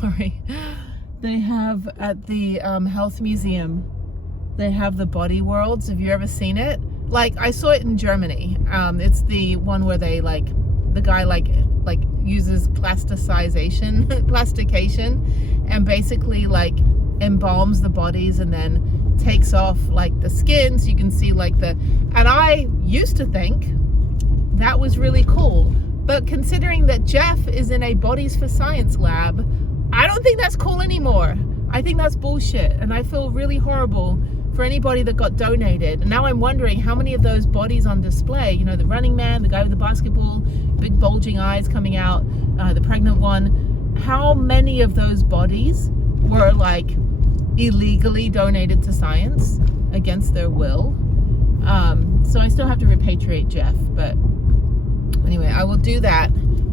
sorry. They have at the health museum, they have the body worlds. Have you ever seen it? Like, I saw it in Germany. It's the one where they the guy uses plastication and basically embalms the bodies and then takes off the skin so you can see and I used to think that was really cool, but considering that Jeff is in a Bodies for Science lab, I don't think that's cool anymore. I think that's bullshit, and I feel really horrible for anybody that got donated. And now I'm wondering how many of those bodies on display, you know, the Running Man, the guy with the basketball, big bulging eyes coming out, the pregnant one, how many of those bodies were illegally donated to science against their will? So I still have to repatriate Jeff, but anyway, I will do that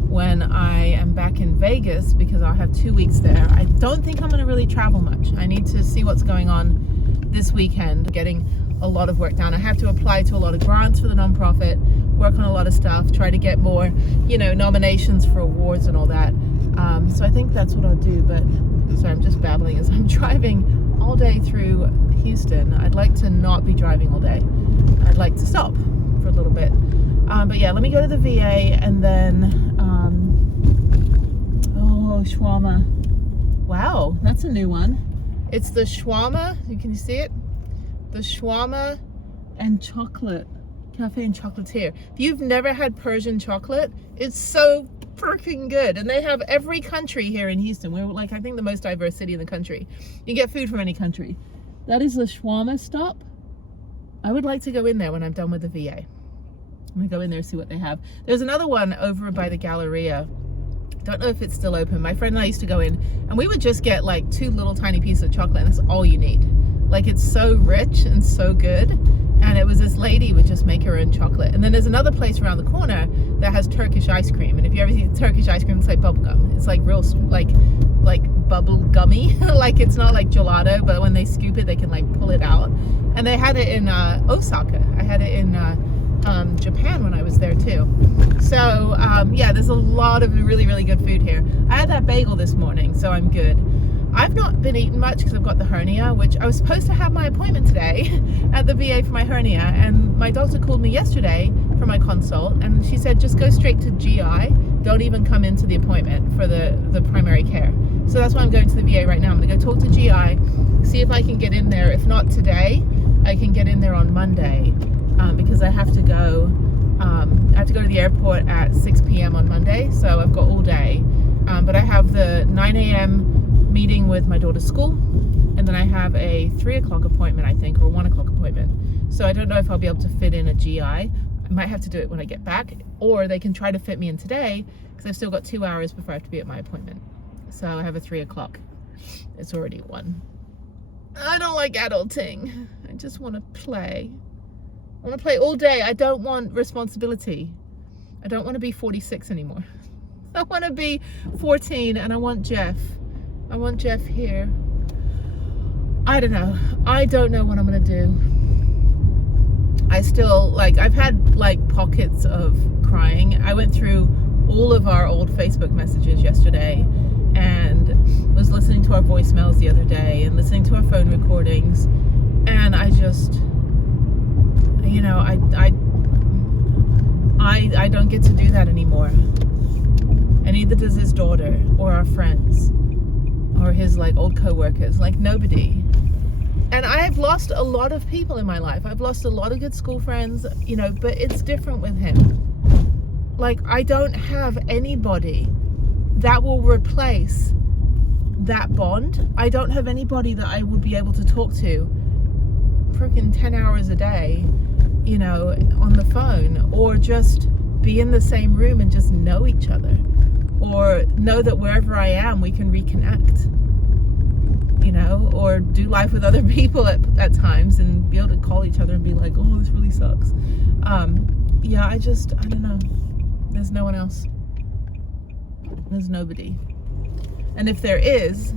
when I am back in Vegas because I'll have 2 weeks there. I don't think I'm going to really travel much. I need to see what's going on this weekend, getting a lot of work done. I have to apply to a lot of grants for the nonprofit, work on a lot of stuff, try to get more, you know, nominations for awards and all that. So I think that's what I'll do. But sorry, I'm just babbling as I'm driving all day through Houston. I'd like to not be driving all day. I'd like to stop for a little bit. But yeah, let me go to the VA and then, oh, shawarma. Wow, that's a new one. It's the shawarma, can you see it? The shawarma and chocolate, cafe and chocolatier. If you've never had Persian chocolate, it's so freaking good. And they have every country here in Houston. We're I think the most diverse city in the country. You get food from any country. That is the shawarma stop. I would like to go in there when I'm done with the VA. I'm gonna go in there and see what they have. There's another one over by the Galleria. Don't know if it's still open. My friend and I used to go in and we would just get 2 little tiny pieces of chocolate and that's all you need. It's so rich and so good. And it was this lady would just make her own chocolate. And then there's another place around the corner that has Turkish ice cream. And if you ever see Turkish ice cream, it's like bubble gum. It's real bubble gummy. It's not like gelato, but when they scoop it, they can pull it out. And they had it in Osaka. I had it in Japan when I was there too. So yeah, there's a lot of really, really good food here. I had that bagel this morning, so I'm good. I've not been eating much because I've got the hernia, which I was supposed to have my appointment today at the VA for my hernia, and my doctor called me yesterday for my consult and she said just go straight to GI, don't even come into the appointment for the primary care. So that's why I'm going to the VA right now. I'm gonna go talk to GI, see if I can get in there. If not today, I can get in there on Monday. Because I have to go to the airport at 6 p.m. on Monday, so I've got all day. But I have the 9 a.m. meeting with my daughter's school, and then I have a 3 o'clock appointment, I think, or 1 o'clock appointment. So I don't know if I'll be able to fit in a GI. I might have to do it when I get back, or they can try to fit me in today, because I've still got 2 hours before I have to be at my appointment. So I have a 3 o'clock. It's already 1. I don't like adulting. I just want to play. I want to play all day. I don't want responsibility. I don't want to be 46 anymore. I want to be 14 and I want Jeff. I want Jeff here. I don't know. I don't know what I'm going to do. I still, I've had pockets of crying. I went through all of our old Facebook messages yesterday and was listening to our voicemails the other day and listening to our phone recordings. And I just, you know, I don't get to do that anymore. And neither does his daughter or our friends or his old co-workers, nobody. And I have lost a lot of people in my life. I've lost a lot of good school friends, you know, but it's different with him. I don't have anybody that will replace that bond. I don't have anybody that I will be able to talk to freaking 10 hours a day, you know, on the phone, or just be in the same room and just know each other, or know that wherever I am, we can reconnect, you know, or do life with other people at times and be able to call each other and be like, oh, this really sucks. Yeah, I don't know. There's no one else. There's nobody. And if there is,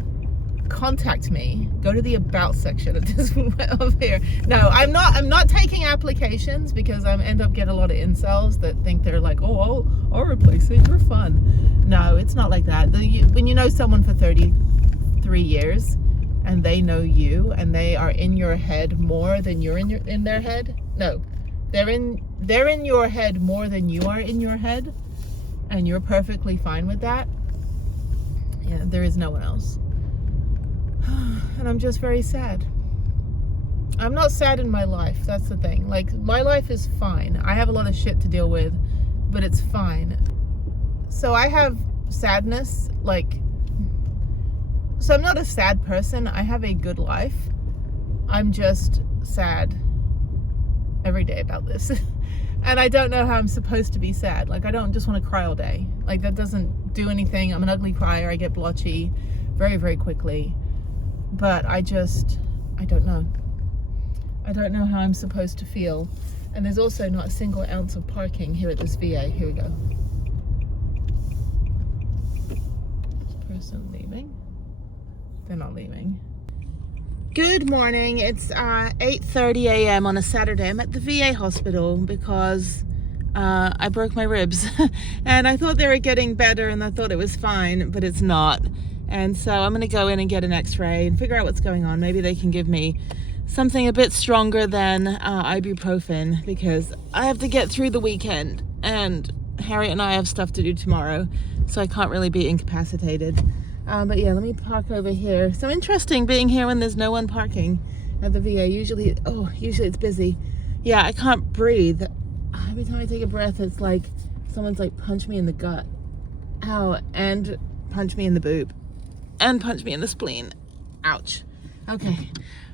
contact me. Go to the about section of this of here. No, I'm not taking applications, because I end up getting a lot of incels that think they're like, oh, I'll replace it, you're fun. No, it's not like that. When you know someone for 33 years and they know you and they are in your head more than you're in their head. No, they're in your head more than you are in your head, and you're perfectly fine with that. Yeah, there is no one else. And I'm just very sad. I'm not sad in my life. That's the thing. Like, my life is fine. I have a lot of shit to deal with, but it's fine. So I have sadness, like, so I'm not a sad person. I have a good life. I'm just sad every day about this. And I don't know how I'm supposed to be sad. Like, I don't just want to cry all day. Like, that doesn't do anything. I'm an ugly crier. I get blotchy very, very quickly. But I don't know. I don't know how I'm supposed to feel. And there's also not a single ounce of parking here at this VA. Here we go. This person leaving. They're not leaving. Good morning. It's 8:30 a.m. on a Saturday. I'm at the VA hospital because I broke my ribs. And I thought they were getting better and I thought it was fine, but it's not. And so I'm going to go in and get an x-ray and figure out what's going on. Maybe they can give me something a bit stronger than ibuprofen, because I have to get through the weekend and Harriet and I have stuff to do tomorrow, so I can't really be incapacitated. But yeah, let me park over here. So interesting being here when there's no one parking at the VA. Usually it's busy. Yeah, I can't breathe. Every time I take a breath, it's like someone's like punched me in the gut. Ow, and punch me in the boob. And punch me in the spleen. Ouch. Okay.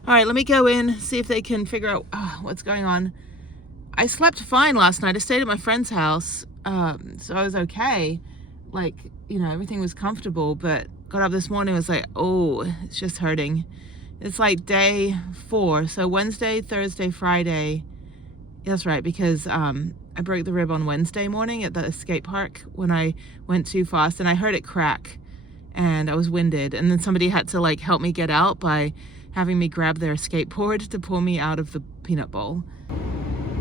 All right, let me go in, see if they can figure out what's going on. I slept fine last night. I stayed at my friend's house, so I was okay. Like, you know, everything was comfortable, but got up this morning, was like, oh, it's just hurting. It's like day 4, so Wednesday, Thursday, Friday. That's right, because I broke the rib on Wednesday morning at the skate park when I went too fast, and I heard it crack, and I was winded, and then somebody had to like help me get out by having me grab their skateboard to pull me out of the peanut bowl.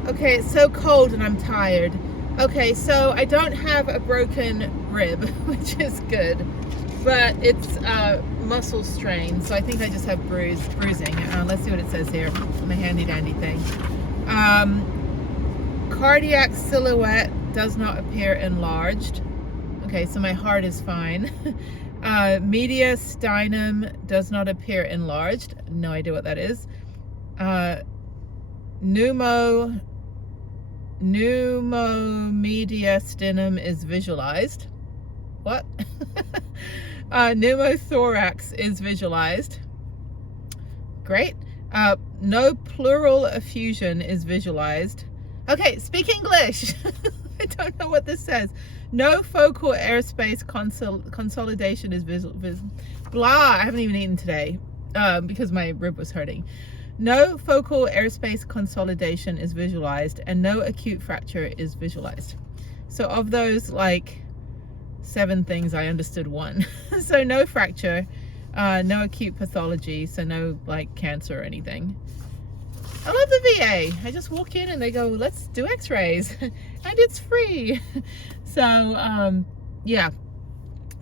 Okay, it's so cold and I'm tired. Okay, so I don't have a broken rib, which is good, but it's muscle strain, so I think I just have bruising. Let's see what it says here on the handy dandy thing. Cardiac silhouette does not appear enlarged. Okay, so my heart is fine. Mediastinum does not appear enlarged. No idea what that is. Pneumomediastinum is visualized. What? Pneumothorax is visualized. Great. No pleural effusion is visualized. Okay, speak English. I don't know what this says. No focal airspace consolidation is blah. I haven't even eaten today because my rib was hurting. No focal airspace consolidation is visualized, and no acute fracture is visualized. So of those like 7 things, I understood 1. So no fracture, no acute pathology, so no like cancer or anything. I love the VA. I just walk in and they go, let's do x-rays, and it's free. So yeah,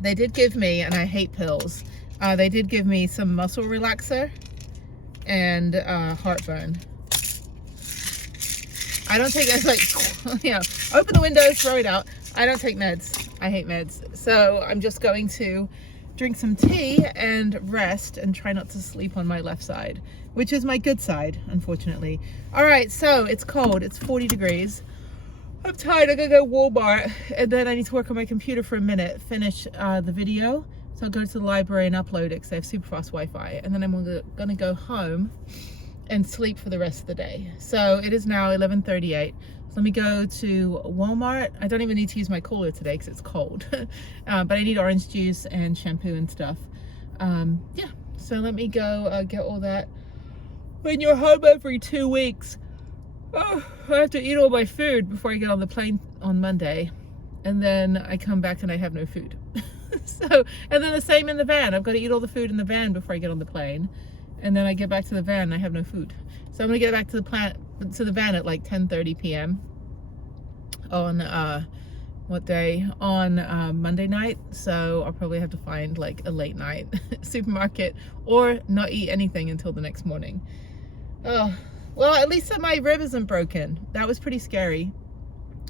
they did give me, and I hate pills, they did give me some muscle relaxer and heartburn. I don't take, it's like, you know, open the window, throw it out. I don't take meds. I hate meds. So I'm just going to drink some tea and rest and try not to sleep on my left side, which is my good side, unfortunately. All right, so it's cold. It's 40 degrees. I'm tired. I'm gonna go Walmart, and then I need to work on my computer for a minute, finish the video. So I'll go to the library and upload it because I have super fast Wi-Fi, and then I'm gonna go home and sleep for the rest of the day. So it is now 11:38. So let me go to Walmart. I don't even need to use my cooler today because it's cold, but I need orange juice and shampoo and stuff. Yeah, so let me go get all that. When you're home every 2 weeks, I have to eat all my food before I get on the plane on Monday, and then I come back and I have no food. So, and then the same in the van. I've got to eat all the food in the van before I get on the plane, and then I get back to the van and I have no food. So I'm gonna get back to the van at like 10:30 p.m. on what day, on Monday night, so I'll probably have to find like a late night supermarket or not eat anything until the next morning. Oh, well, at least that my rib isn't broken. That was pretty scary.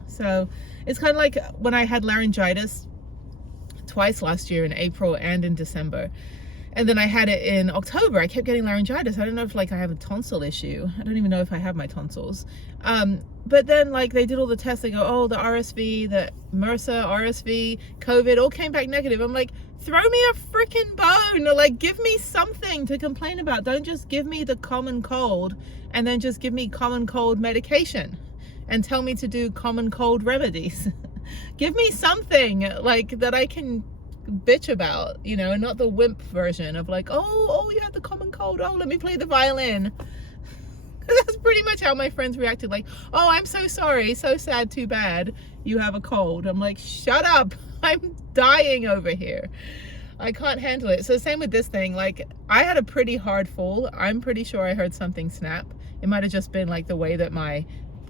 So it's kind of like when I had laryngitis twice last year, in April and in December. And then I had it in October. I kept getting laryngitis. I don't know if like I have a tonsil issue. I don't even know if I have my tonsils. But then like they did all the tests. They go, oh, the RSV, the MRSA, RSV, COVID all came back negative. I'm like, throw me a freaking bone. Like, give me something to complain about. Don't just give me the common cold and then just give me common cold medication and tell me to do common cold remedies. Give me something like that I can bitch about, you know, and not the wimp version of like, oh, you had the common cold, oh, let me play the violin. That's pretty much how my friends reacted, like, oh, I'm so sorry, so sad, too bad you have a cold. I'm like, shut up, I'm dying over here. I can't handle it. So same with this thing, like I had a pretty hard fall. I'm pretty sure I heard something snap. It might have just been like the way that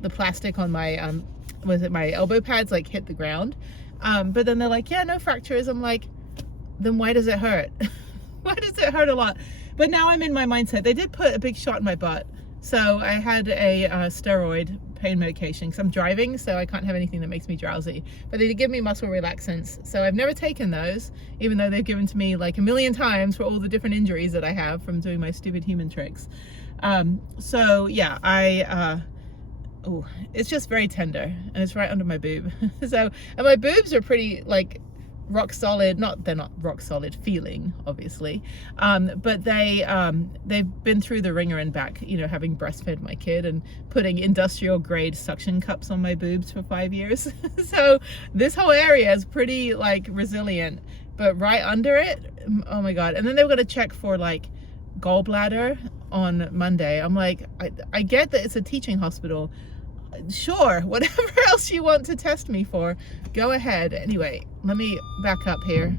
the plastic on my my elbow pads like hit the ground. But then they're like, yeah, no fractures. I'm like, then why does it hurt? Why does it hurt a lot? But now I'm in my mindset. They did put a big shot in my butt. So I had a steroid pain medication because I'm driving, so I can't have anything that makes me drowsy. But they did give me muscle relaxants. So I've never taken those, even though they've given to me like a million times for all the different injuries that I have from doing my stupid human tricks. So yeah, oh, it's just very tender and it's right under my boob. So, and my boobs are pretty like rock solid. They're not rock solid feeling, obviously. But they've been through the ringer and back, you know, having breastfed my kid and putting industrial grade suction cups on my boobs for 5 years. So this whole area is pretty like resilient, but right under it, oh my God. And then they were going to check for like gallbladder on Monday. I'm like, I get that it's a teaching hospital. Sure, whatever else you want to test me for, go ahead. Anyway, let me back up here.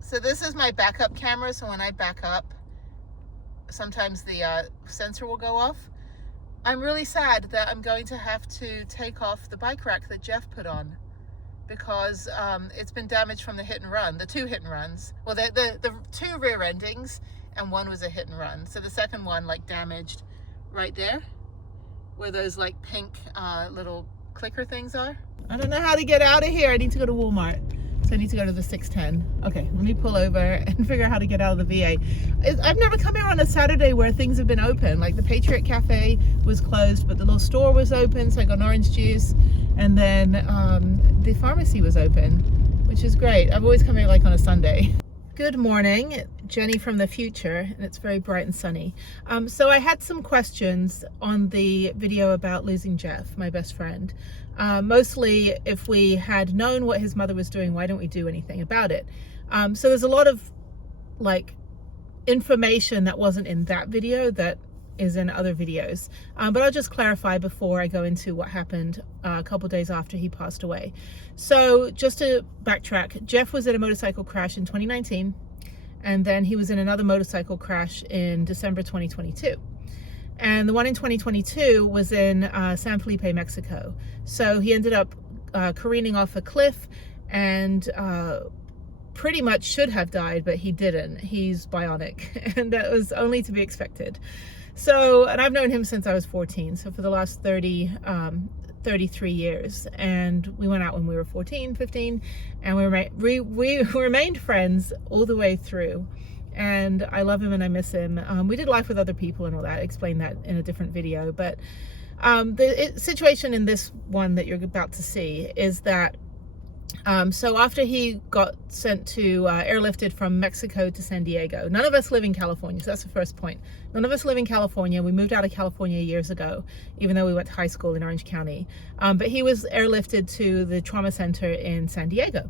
So this is my backup camera. So when I back up, sometimes the sensor will go off. I'm really sad that I'm going to have to take off the bike rack that Jeff put on because it's been damaged from the hit and run, the 2 hit and runs. Well, the 2 rear endings and 1 was a hit and run. So the second one like damaged right there where those like pink little clicker things are. I don't know how to get out of here. I need to go to Walmart. So I need to go to the 610. Okay, let me pull over and figure out how to get out of the VA. I've never come here on a Saturday where things have been open. Like the Patriot Cafe was closed, but the little store was open, so I got an orange juice. And then the pharmacy was open, which is great. I've always come here like on a Sunday. Good morning, Jenny from the future, and it's very bright and sunny. So I had some questions on the video about losing Jeff, my best friend. Mostly if we had known what his mother was doing, why don't we do anything about it? So there's a lot of like information that wasn't in that video that is in other videos. But I'll just clarify before I go into what happened a couple days after he passed away. So just to backtrack, Jeff was in a motorcycle crash in 2019, and then he was in another motorcycle crash in December 2022. And the one in 2022 was in San Felipe, Mexico. So he ended up careening off a cliff and pretty much should have died, but he didn't. He's bionic, and that was only to be expected. So, and I've known him since I was 14, so for the last 33 years. And we went out when we were 14, 15, and we remained friends all the way through. And I love him and I miss him. We did life with other people and all that. I explained that in a different video. But the situation in this one that you're about to see is that so after he got sent to airlifted from Mexico to San Diego, none of us live in California. So that's the first point. None of us live in California. We moved out of California years ago, even though we went to high school in Orange County. But he was airlifted to the trauma center in San Diego.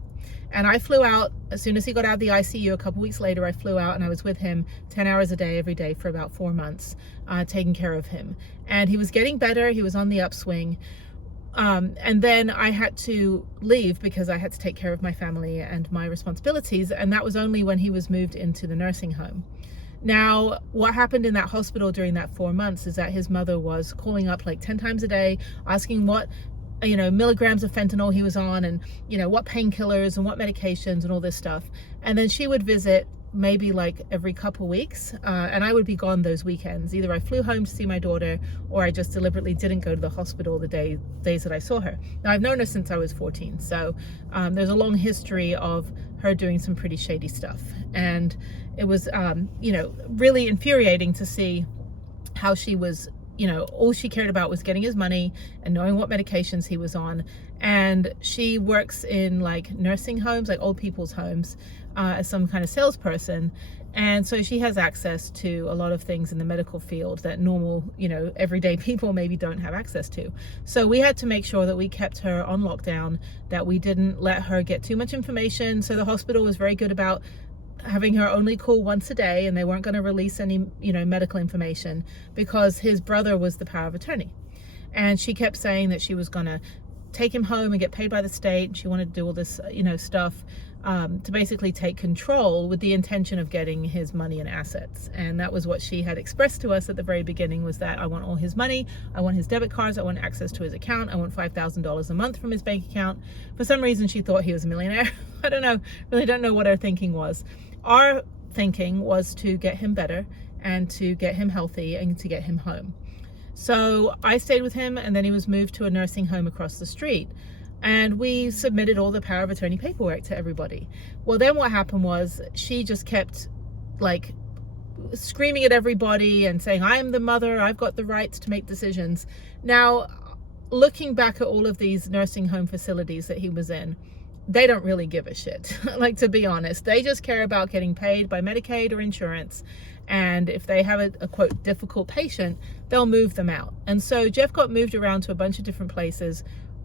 And I flew out as soon as he got out of the ICU. A couple weeks later, I flew out and I was with him 10 hours a day, every day for about 4 months, taking care of him. And he was getting better. He was on the upswing. And then I had to leave because I had to take care of my family and my responsibilities. And that was only when he was moved into the nursing home. Now, what happened in that hospital during that 4 months is that his mother was calling up like 10 times a day, asking what milligrams of fentanyl he was on, and what painkillers and what medications and all this stuff. And then she would visit maybe like every couple weeks, and I would be gone those weekends. Either I flew home to see my daughter, or I just deliberately didn't go to the hospital the days that I saw her. Now, I've known her since I was 14, so there's a long history of her doing some pretty shady stuff, and it was really infuriating to see how she was, all she cared about was getting his money and knowing what medications he was on. And she works in like nursing homes, like old people's homes, as some kind of salesperson. And so she has access to a lot of things in the medical field that normal, everyday people maybe don't have access to. So we had to make sure that we kept her on lockdown, that we didn't let her get too much information. So the hospital was very good about having her only call once a day, and they weren't going to release any, medical information, because his brother was the power of attorney. And she kept saying that she was going to take him home and get paid by the state. And she wanted to do all this, stuff to basically take control, with the intention of getting his money and assets. And that was what she had expressed to us at the very beginning, was that I want all his money, I want his debit cards, I want access to his account, I want $5,000 a month from his bank account. For some reason, she thought he was a millionaire. I don't know, really don't know what her thinking was. Our thinking was to get him better and to get him healthy and to get him home. So I stayed with him, and then he was moved to a nursing home across the street. And we submitted all the power of attorney paperwork to everybody. Well, then what happened was she just kept like screaming at everybody and saying, I am the mother, I've got the rights to make decisions. Now, looking back at all of these nursing home facilities that he was in, they don't really give a shit. Like, to be honest, they just care about getting paid by Medicaid or insurance. And if they have a quote difficult patient, they'll move them out. And so Jeff got moved around to a bunch of different places,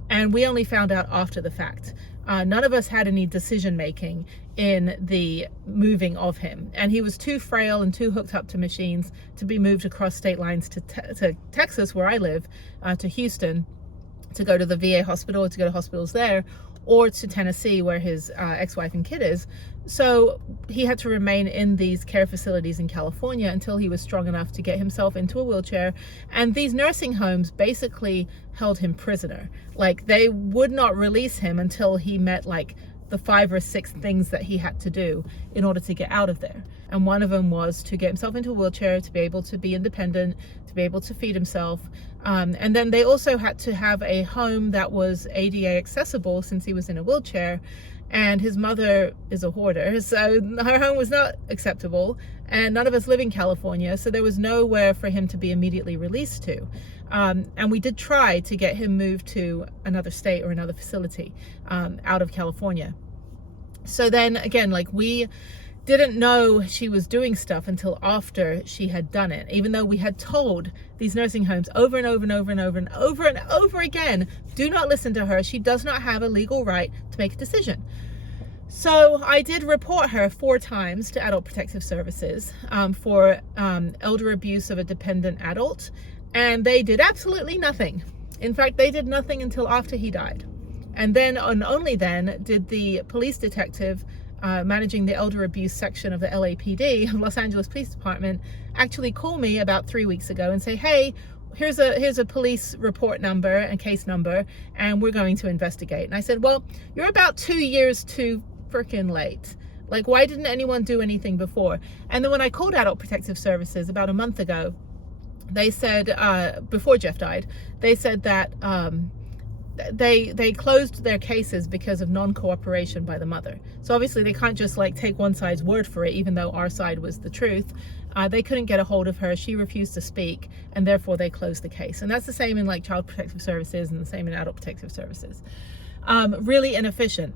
and we only found out after the fact. None of us had any decision making in the moving of him, and he was too frail and too hooked up to machines to be moved across state lines to Texas, where I live, to Houston, to go to the VA hospital, or to go to hospitals there, or to Tennessee, where his ex-wife and kid is. So he had to remain in these care facilities in California until he was strong enough to get himself into a wheelchair. And these nursing homes basically held him prisoner. Like, they would not release him until he met like the 5 or 6 things that he had to do in order to get out of there. And one of them was to get himself into a wheelchair, to be able to be independent, to be able to feed himself. And then they also had to have a home that was ADA accessible, since he was in a wheelchair. And his mother is a hoarder, so her home was not acceptable. And none of us live in California, so there was nowhere for him to be immediately released to. And we did try to get him moved to another state or another facility out of California. So then again, like, we didn't know she was doing stuff until after she had done it, even though we had told these nursing homes over and over and over and over and over and over again, do not listen to her. She does not have a legal right to make a decision. So I did report her 4 times to Adult Protective Services for elder abuse of a dependent adult, and they did absolutely nothing. In fact, they did nothing until after he died. And then, and only then, did the police detective managing the elder abuse section of the LAPD, Los Angeles Police Department, actually call me about 3 weeks ago and say, hey, here's a police report number and case number, and we're going to investigate. And I said, well, you're about 2 years too freaking late. Like, why didn't anyone do anything before? And then when I called Adult Protective Services about a month ago, they said, before Jeff died, they said that they closed their cases because of non-cooperation by the mother. So obviously they can't just like take one side's word for it, even though our side was the truth. They couldn't get a hold of her. She refused to speak, and therefore they closed the case. And that's the same in like Child Protective Services and the same in Adult Protective Services. Really inefficient.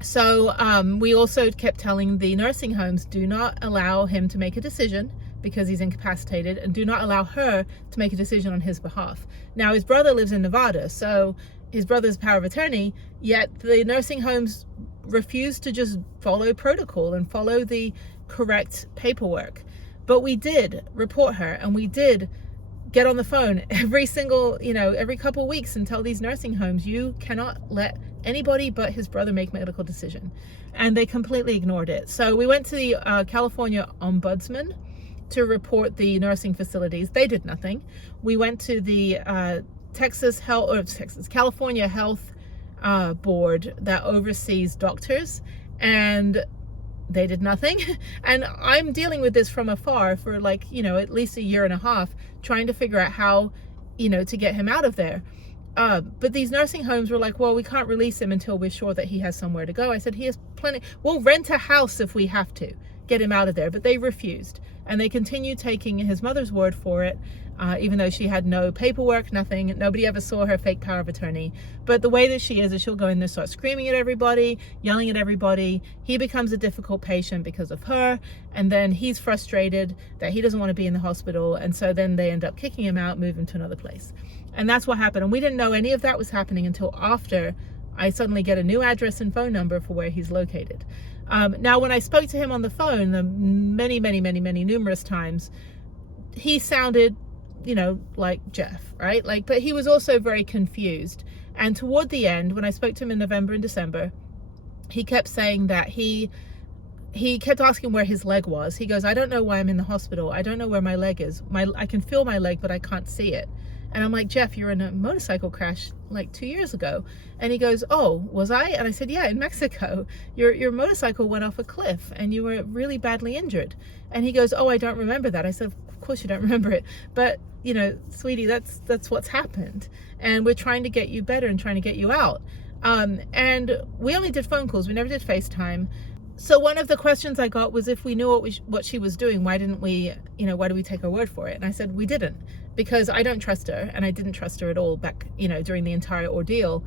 So we also kept telling the nursing homes, do not allow him to make a decision because he's incapacitated, and do not allow her to make a decision on his behalf. Now, his brother lives in Nevada, so his brother's power of attorney, yet the nursing homes refused to just follow protocol and follow the correct paperwork. But we did report her, and we did get on the phone every single, every couple of weeks and tell these nursing homes, you cannot let anybody but his brother make medical decision. And they completely ignored it. So we went to the California Ombudsman to report the nursing facilities. They did nothing. We went to the California Health Board that oversees doctors, and they did nothing. And I'm dealing with this from afar for like, at least a year and a half, trying to figure out how, to get him out of there. But these nursing homes were like, well, we can't release him until we're sure that he has somewhere to go. I said, he has plenty. We'll rent a house if we have to get him out of there. But they refused. And they continued taking his mother's word for it, even though she had no paperwork, nothing. Nobody ever saw her fake power of attorney. But the way that she is she'll go in there, start screaming at everybody, yelling at everybody. He becomes a difficult patient because of her. And then he's frustrated that he doesn't want to be in the hospital. And so then they end up kicking him out, move him to another place. And that's what happened. And we didn't know any of that was happening until after I suddenly get a new address and phone number for where he's located. Now, when I spoke to him on the phone, the many, numerous times, he sounded, like Jeff, right? But he was also very confused. And toward the end, when I spoke to him in November and December, he kept saying that he kept asking where his leg was. He goes, I don't know why I'm in the hospital. I don't know where my leg is. I can feel my leg, but I can't see it. And I'm like, Jeff, you're in a motorcycle crash like 2 years ago. And he goes, oh, was I? And I said, yeah, in Mexico. Your motorcycle went off a cliff and you were really badly injured. And he goes, oh, I don't remember that. I said, of course you don't remember it. But, sweetie, that's what's happened. And we're trying to get you better and trying to get you out. And we only did phone calls. We never did FaceTime. So one of the questions I got was, if we knew what she was doing, why didn't we, why do we take her word for it? And I said, we didn't, because I don't trust her, and I didn't trust her at all back, during the entire ordeal.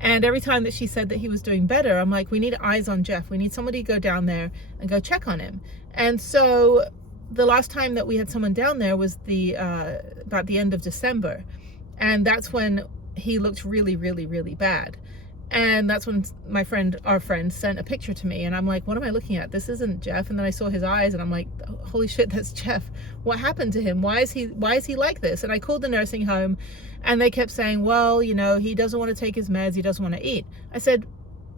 And every time that she said that he was doing better, I'm like, we need eyes on Jeff. We need somebody to go down there and go check on him. And so the last time that we had someone down there was about the end of December. And that's when he looked really, really, really bad. And that's when our friend sent a picture to me, and I'm like, what am I looking at? This isn't Jeff. And then I saw his eyes and I'm like, holy shit, that's Jeff. What happened to him? Why is he like this? And I called the nursing home and they kept saying, well, he doesn't want to take his meds. He doesn't want to eat. I said,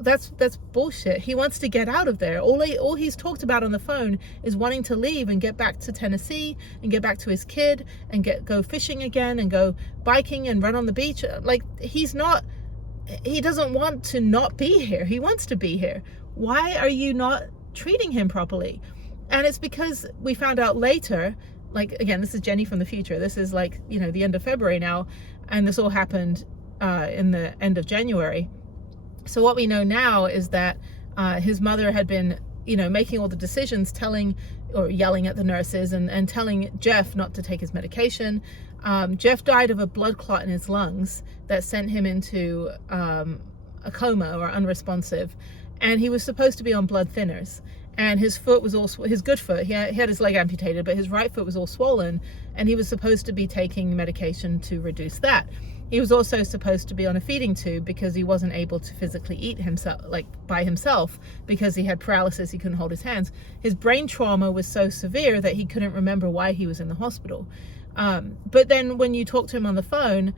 that's bullshit. He wants to get out of there. All he's talked about on the phone is wanting to leave and get back to Tennessee and get back to his kid and go fishing again and go biking and run on the beach. Like, he doesn't want to not be here. He wants to be here. Why are you not treating him properly? And it's because we found out later, like, again, this is Jennie from the future. This is like, the end of February now. And this all happened in the end of January. So what we know now is that his mother had been, making all the decisions, telling or yelling at the nurses and telling Jeff not to take his medication. Jeff died of a blood clot in his lungs that sent him into a coma or unresponsive, and he was supposed to be on blood thinners. And his foot was his good foot, he had his leg amputated, but his right foot was all swollen, and he was supposed to be taking medication to reduce that. He was also supposed to be on a feeding tube because he wasn't able to physically eat himself, like by himself, because he had paralysis, he couldn't hold his hands. His brain trauma was so severe that he couldn't remember why he was in the hospital. But then when you talk to him on the phone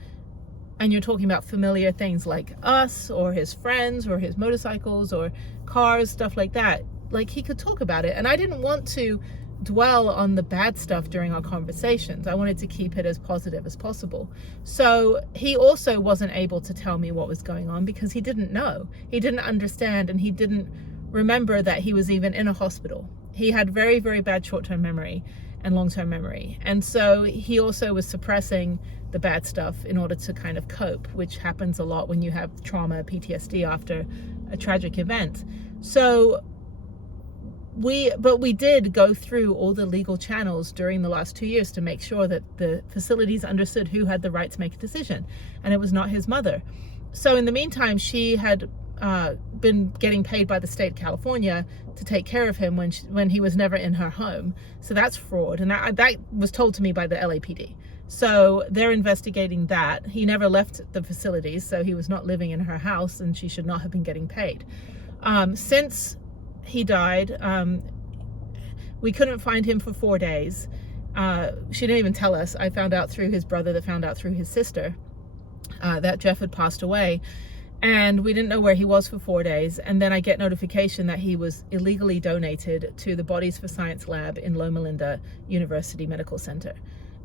and you're talking about familiar things like us or his friends or his motorcycles or cars, stuff like that, like, he could talk about it. And I didn't want to dwell on the bad stuff during our conversations. I wanted to keep it as positive as possible. So he also wasn't able to tell me what was going on because he didn't know. He didn't understand, and he didn't remember that he was even in a hospital. He had very, very bad short-term memory and long-term memory. And so he also was suppressing the bad stuff in order to kind of cope, which happens a lot when you have trauma, PTSD after a tragic event. So we did go through all the legal channels during the last 2 years to make sure that the facilities understood who had the right to make a decision, and it was not his mother. So in the meantime, she had been getting paid by the state of California to take care of him when he was never in her home. So that's fraud, and that was told to me by the LAPD. So they're investigating that. He never left the facilities, so he was not living in her house, and she should not have been getting paid. Since he died, we couldn't find him for 4 days. She didn't even tell us. I found out through his brother that found out through his sister that Jeff had passed away. And we didn't know where he was for 4 days. And then I get notification that he was illegally donated to the Bodies for Science lab in Loma Linda University Medical Center.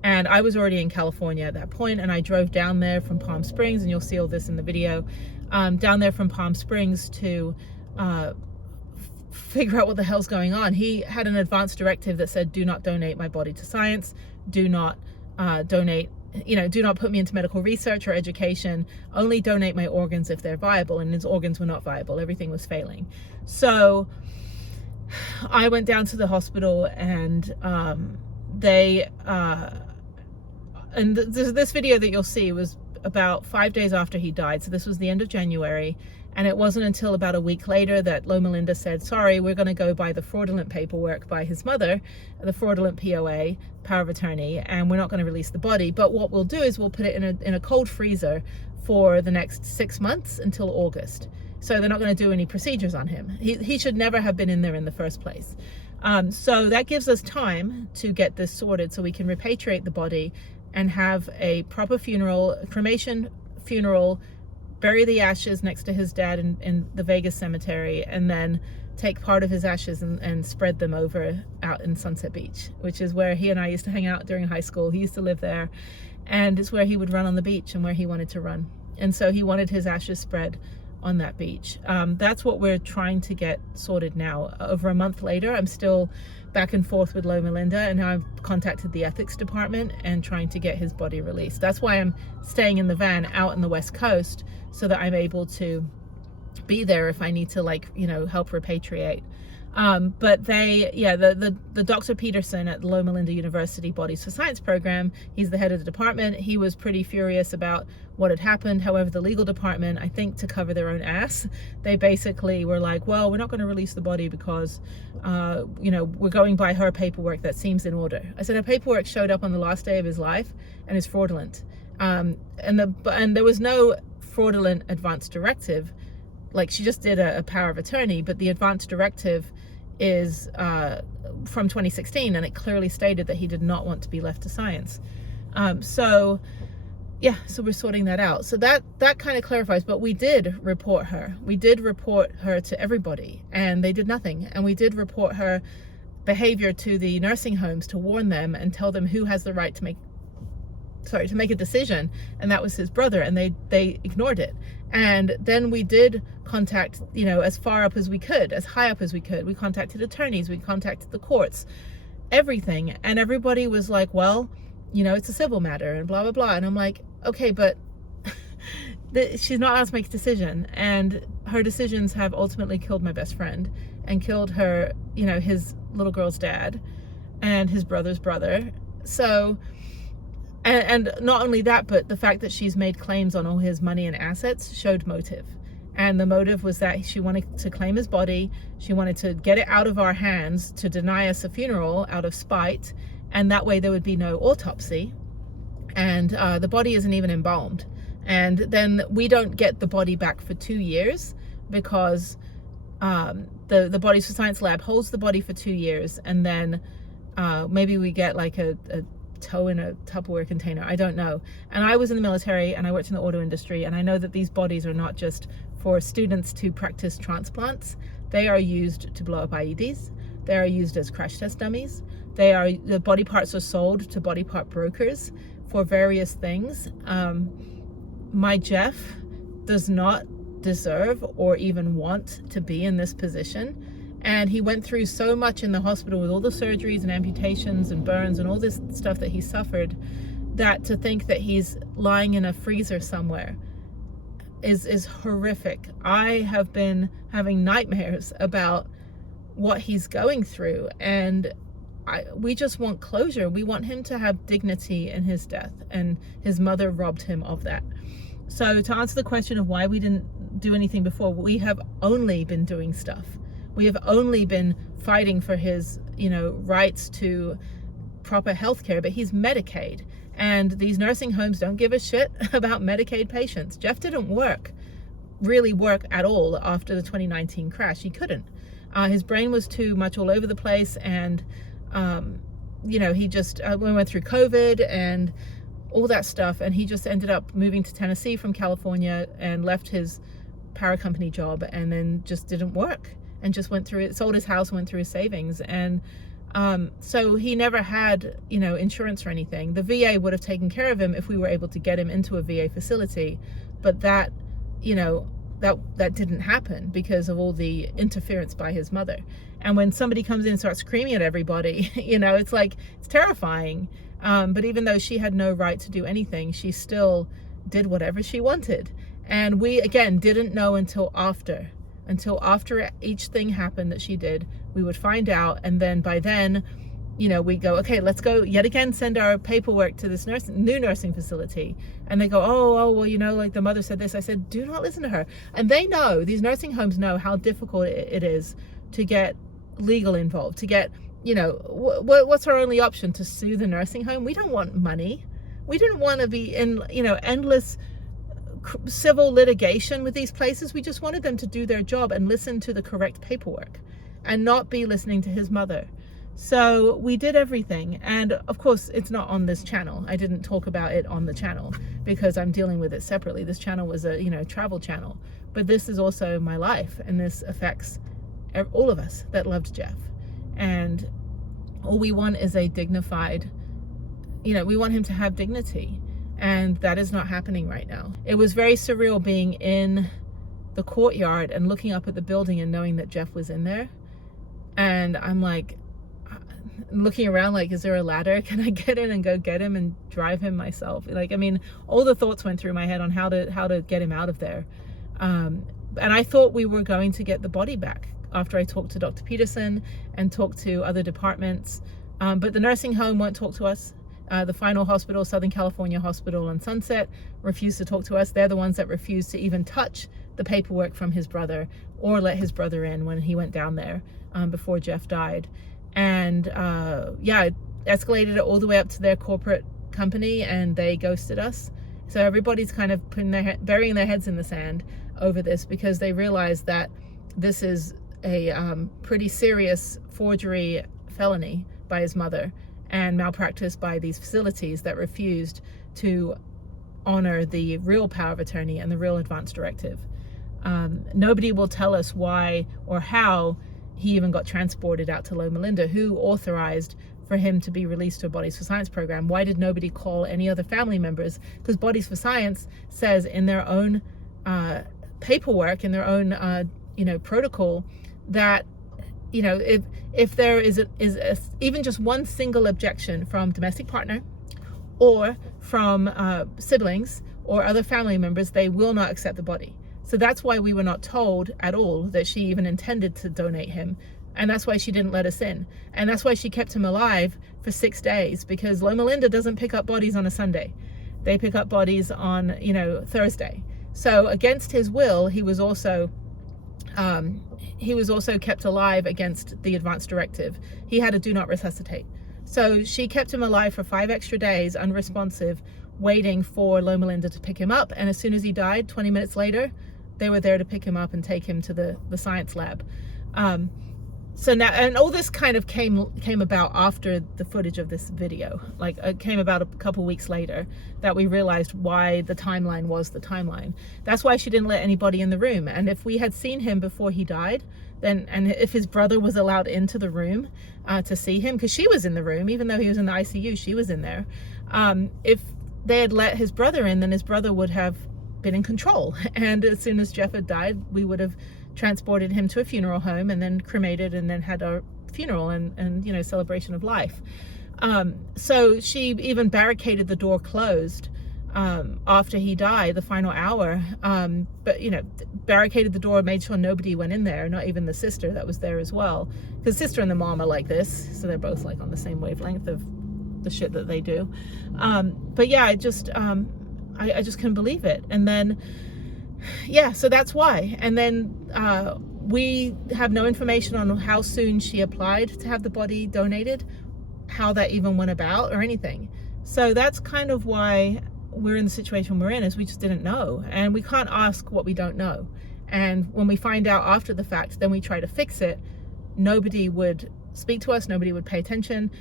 And I was already in California at that point, and I drove down there from Palm Springs, and you'll see all this in the video, down there from Palm Springs to figure out what the hell's going on. He had an advance directive that said, do not donate my body to science, do not donate, do not put me into medical research or education, only donate my organs if they're viable. And his organs were not viable, everything was failing. So I went down to the hospital, and this video that you'll see was about 5 days after he died. So this was the end of January. And it wasn't until about a week later that Loma Linda said, sorry, we're going to go by the fraudulent paperwork by his mother, the fraudulent POA, power of attorney, and we're not going to release the body. But what we'll do is we'll put it in a cold freezer for the next 6 months until August. So they're not going to do any procedures on him. He should never have been in there in the first place. So that gives us time to get this sorted so we can repatriate the body and have a proper funeral, cremation funeral, bury the ashes next to his dad in the Vegas cemetery, and then take part of his ashes and spread them over out in Sunset Beach, which is where he and I used to hang out during high school. He used to live there, and it's where he would run on the beach and where he wanted to run. And so he wanted his ashes spread on that beach. That's what we're trying to get sorted now. Over a month later, I'm still back and forth with Loma Linda, and now I've contacted the ethics department and trying to get his body released. That's why I'm staying in the van out in the West Coast, so that I'm able to be there if I need to, help repatriate. But the Dr. Peterson at Loma Linda University Bodies for Science program, he's the head of the department. He was pretty furious about what had happened. However, the legal department, I think to cover their own ass, they basically were like, well, we're not going to release the body because, we're going by her paperwork that seems in order. I said, her paperwork showed up on the last day of his life and is fraudulent. And there was no fraudulent advance directive. Like, she just did a power of attorney, but the advance directive is from 2016, and it clearly stated that he did not want to be left to science. So we're sorting that out. So that kind of clarifies, but we did report her. We did report her to everybody, and they did nothing. And we did report her behavior to the nursing homes to warn them and tell them who has the right to make a decision, and that was his brother, and they ignored it. And then we did contact, as far up as we could, as high up as we could. We contacted attorneys, we contacted the courts, everything, and everybody was like, well, it's a civil matter and blah blah blah. And I'm like, okay, but she's not allowed to make a decision, and her decisions have ultimately killed my best friend and killed her, his little girl's dad and his brother's brother. So and not only that, but the fact that she's made claims on all his money and assets showed motive. And the motive was that she wanted to claim his body. She wanted to get it out of our hands to deny us a funeral out of spite. And that way there would be no autopsy. And the body isn't even embalmed. And then we don't get the body back for 2 years because the Bodies for Science lab holds the body for 2 years. And then maybe we get like a toe in a Tupperware container, I don't know. And I was in the military and I worked in the auto industry, and I know that these bodies are not just for students to practice transplants. They are used to blow up IEDs. They are used as crash test dummies. The body parts are sold to body part brokers for various things. My Jeff does not deserve or even want to be in this position. And he went through so much in the hospital with all the surgeries and amputations and burns and all this stuff that he suffered, that to think that he's lying in a freezer somewhere is horrific. I have been having nightmares about what he's going through, and we just want closure. We want him to have dignity in his death, and his mother robbed him of that. So to answer the question of why we didn't do anything before, we have only been doing stuff. We have only been fighting for his, rights to proper health care, but he's Medicaid. And these nursing homes don't give a shit about Medicaid patients. Jeff didn't really work at all after the 2019 crash. He couldn't. His brain was too much all over the place. And, he just we went through COVID and all that stuff. And he just ended up moving to Tennessee from California and left his power company job, and then just didn't work. And just went through it, sold his house, went through his savings. And So he never had, you know, insurance or anything. The VA would have taken care of him if we were able to get him into a VA facility, but that, you know, that didn't happen because of all the interference by his mother. And when somebody comes in and starts screaming at everybody, you know, it's like, it's terrifying. But even though she had no right to do anything, she still did whatever she wanted. And we, again, didn't know until after each thing happened that she did. We would find out, and then by then, you know, we go, okay, let's go yet again, send our paperwork to this new nursing facility. And they go, oh, well, you know, like the mother said this. I said, do not listen to her. And they know, these nursing homes know how difficult it is to get legal involved, to get, you know, what's our only option? To sue the nursing home? We don't want money. We didn't want to be in, you know, endless civil litigation with these places. We just wanted them to do their job and listen to the correct paperwork and not be listening to his mother. So we did everything. And of course, it's not on this channel. I didn't talk about it on the channel because I'm dealing with it separately. This channel was a, you know, travel channel, but this is also my life, and this affects all of us that loved Jeff. And all we want is a dignified, you know, we want him to have dignity. And that is not happening right now. It was very surreal being in the courtyard and looking up at the building and knowing that Jeff was in there. And I'm like, looking around like, is there a ladder? Can I get in and go get him and drive him myself? Like, I mean, all the thoughts went through my head on how to get him out of there. And I thought we were going to get the body back after I talked to Dr. Peterson and talked to other departments. But the nursing home won't talk to us. The final hospital, Southern California Hospital on Sunset, refused to talk to us. They're the ones that refused to even touch the paperwork from his brother or let his brother in when he went down there before Jeff died. And yeah, it escalated it all the way up to their corporate company, and they ghosted us. So everybody's kind of burying their heads in the sand over this because they realize that this is a pretty serious forgery felony by his mother and malpractice by these facilities that refused to honor the real power of attorney and the real advance directive. Nobody will tell us why or how he even got transported out to Loma Linda. Who authorized for him to be released to a Bodies for Science program? Why did nobody call any other family members? Because Bodies for Science says in their own paperwork, in their own you know, protocol, that, you know, if there is even just one single objection from domestic partner or from siblings or other family members, they will not accept the body. So that's why we were not told at all that she even intended to donate him. And that's why she didn't let us in. And that's why she kept him alive for 6 days, because Loma Linda doesn't pick up bodies on a Sunday. They pick up bodies on, you know, Thursday. So against his will, he was also kept alive against the advance directive. He had a do not resuscitate. So she kept him alive for 5 extra days, unresponsive, waiting for Loma Linda to pick him up. And as soon as he died, 20 minutes later, they were there to pick him up and take him to the science lab. So now, and all this kind of came about after the footage of this video. Like, it came about a couple weeks later that we realized why the timeline was the timeline. That's why she didn't let anybody in the room. And if we had seen him before he died, then, and if his brother was allowed into the room to see him, because she was in the room, even though he was in the ICU, she was in there. If they had let his brother in, then his brother would have been in control. And as soon as Jeff had died, we would have transported him to a funeral home and then cremated and then had our funeral and you know, celebration of life. So she even barricaded the door closed after he died, the final hour. But, you know, barricaded the door, made sure nobody went in there, not even the sister that was there as well. Because sister and the mom are like this, so they're both like on the same wavelength of the shit that they do. But yeah, I just couldn't believe it. And then, yeah, so that's why. And then we have no information on how soon she applied to have the body donated, how that even went about or anything. So that's kind of why we're in the situation we're in, is we just didn't know. And we can't ask what we don't know. And when we find out after the fact, then we try to fix it. Nobody would speak to us, nobody would pay attention,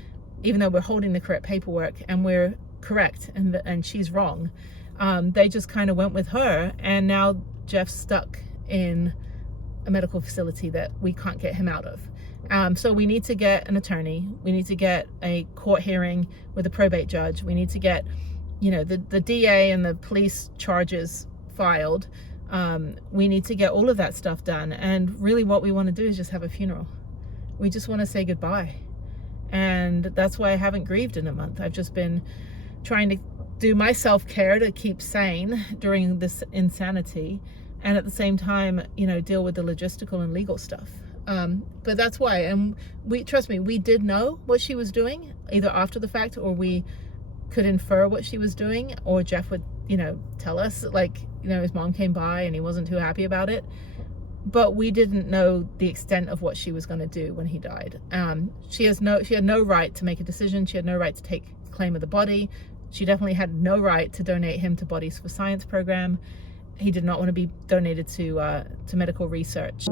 even though we're holding the correct paperwork and we're correct and she's wrong. They just kind of went with her, and now Jeff's stuck in a medical facility that we can't get him out of. So we need to get an attorney. We need to get a court hearing with a probate judge. We need to get, you know, the DA and the police charges filed. We need to get all of that stuff done. And really what we want to do is just have a funeral. We just want to say goodbye. And that's why I haven't grieved in a month. I've just been trying to do my self-care to keep sane during this insanity, and at the same time, you know, deal with the logistical and legal stuff. But that's why. And trust me, we did know what she was doing, either after the fact, or we could infer what she was doing, or Jeff would, you know, tell us, like, you know, his mom came by and he wasn't too happy about it. But we didn't know the extent of what she was going to do when he died. She had no right to make a decision. She had no right to take claim of the body. She definitely had no right to donate him to Bodies for Science program. He did not want to be donated to medical research.